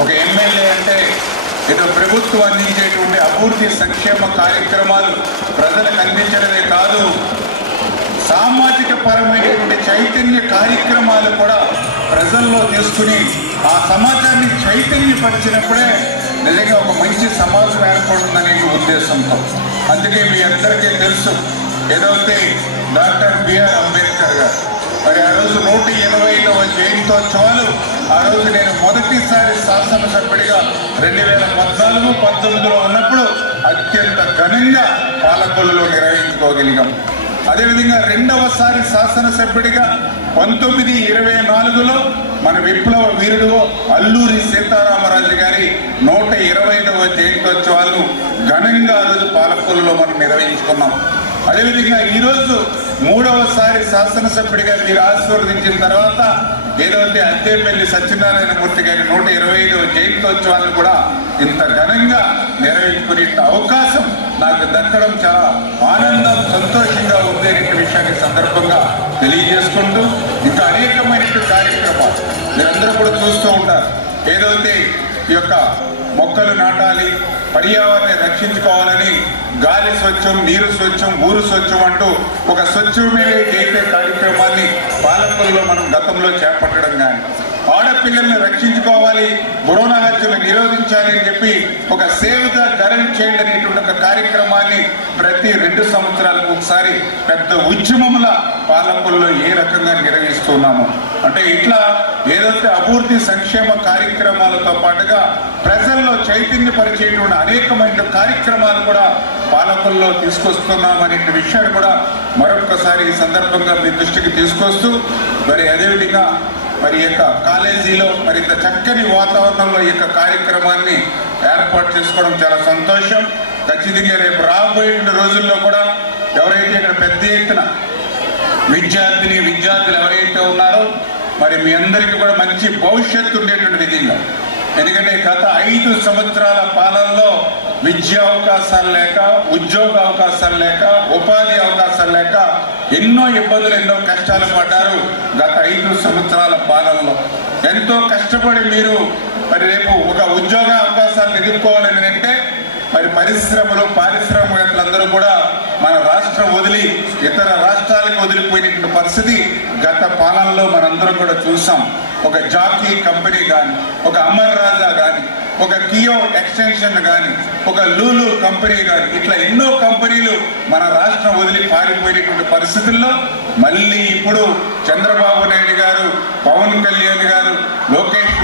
ఒక ఎమ్మెల్యే అంటే ఏదో ప్రభుత్వం అందించేటువంటి అభివృద్ధి సంక్షేమ కార్యక్రమాలు ప్రజలకు అందించడమే కాదు సామాజిక పరమైనటువంటి చైతన్య కార్యక్రమాలు కూడా ప్రజల్లో తీసుకుని ఆ సమాజాన్ని చైతన్యపరిచినప్పుడే నిజంగా ఒక మంచి సమాజం ఏర్పడుతుందనే ఉద్దేశంతో. అందుకే మీ అందరికీ తెలుసు ఏదైతే డాక్టర్ బిఆర్ అంబేద్కర్ గారు మరి ఆ రోజు నూట ఇరవైదవ జయంతోత్సవాలు ఆ రోజు నేను మొదటిసారి శాసనసభ్యుడిగా రెండు వేల పద్నాలుగు పంతొమ్మిదిలో ఉన్నప్పుడు అత్యంత ఘనంగా పాలకొల్లులో నిర్వహించుకోగలిగాం. అదేవిధంగా రెండవసారి శాసనసభ్యుడిగా పంతొమ్మిది ఇరవై నాలుగులో మన విప్లవ వీరుడు అల్లూరి సీతారామరాజు గారి నూట ఇరవై జయంతోత్సవాలను ఘనంగా ఆ రోజు పాలకొల్లులో మనం నిర్వహించుకున్నాం. అదేవిధంగా ఈరోజు మూడవసారి శాసనసభ్యుడిగా మీరు ఆశీర్వదించిన తర్వాత ఏదైతే అత్తేపల్లి సత్యనారాయణ మూర్తి గారి నూట ఇరవై ఐదవ జయంతోత్సవాన్ని కూడా ఇంత ఘనంగా నెరవేర్చుకునే అవకాశం నాకు దక్కడం చాలా ఆనందం సంతోషంగా ఉంది అనే విషయాన్ని సందర్భంగా తెలియజేసుకుంటూ ఇంకా అనేకమైనటువంటి కార్యక్రమాలు మీరందరూ కూడా చూస్తూ ఉంటారు. ఏదైతే ఈ యొక్క మొక్కలు నాటాలి పర్యావరణాన్ని రక్షించుకోవాలని గాలి స్వచ్ఛం నీరు స్వచ్ఛం ఊరు స్వచ్ఛం అంటూ ఒక స్వచ్ఛమే జైతే కార్యక్రమాన్ని పాలకుల్లో మనం గతంలో చేపట్టడం కానీ ఆడపిల్లల్ని రక్షించుకోవాలి కరోనా హత్యలు నిరోధించాలి అని చెప్పి ఒక సేవ్ ద గరణ్ చైల్డ్ అనేటువంటి ఒక కార్యక్రమాన్ని ప్రతి రెండు సంవత్సరాలకు ఒకసారి పెద్ద ఉద్యమముల పాలకుల్లో ఏ రకంగా నిర్వహిస్తున్నాము. అంటే ఇట్లా ఏదైతే అభివృద్ధి సంక్షేమ కార్యక్రమాలతో పాటుగా ప్రజ చైతన్యపరిచేటువంటి అనేకమైన కార్యక్రమాలు కూడా పాలకుల్లో తీసుకొస్తున్నాం అనే విషయాన్ని కూడా మరొకసారి ఈ సందర్భంగా మీ దృష్టికి తీసుకొస్తూ మరి అదేవిధంగా మరి ఈ యొక్క కాలేజీలో మరి ఇంత చక్కని వాతావరణంలో ఈ యొక్క కార్యక్రమాన్ని ఏర్పాటు చేసుకోవడం చాలా సంతోషం. ఖచ్చితంగా రేపు రాబోయే రోజుల్లో కూడా ఎవరైతే ఇక్కడ పెద్ద ఎత్తున విద్యార్థిని విద్యార్థులు ఎవరైతే ఉన్నారో మరి మీ అందరికీ కూడా మంచి భవిష్యత్తు ఉండేటువంటి విధంగా ఎందుకంటే గత ఐదు సంవత్సరాల పాలనలో విద్యా అవకాశాలు లేక ఉద్యోగ అవకాశాలు లేక ఉపాధి అవకాశాలు లేక ఎన్నో ఇబ్బందులు ఎన్నో కష్టాలు పడ్డారు గత ఐదు సంవత్సరాల పాలనలో. ఎంతో కష్టపడి మీరు మరి రేపు ఒక ఉద్యోగ అవకాశాలు ఎదుర్కోవాలని మరి పరిశ్రమలు పారిశ్రామికవేత్తలందరూ కూడా మన రాష్ట్రం వదిలి ఇతర రాష్ట్రాలకు వదిలిపోయినటువంటి పరిస్థితి గత పాలనలో మనందరం కూడా చూసాం. ఒక జాకీ కంపెనీ కానీ ఒక అమర్ రాజా కానీ ఒక కియో ఎక్స్టెన్షన్ కానీ ఒక లూలు కంపెనీ కానీ ఇట్లా ఎన్నో కంపెనీలు మన రాష్ట్రం వదిలి పారిపోయినటువంటి పరిస్థితుల్లో మళ్ళీ ఇప్పుడు చంద్రబాబు నాయుడు గారు పవన్ కళ్యాణ్ గారు లోకేష్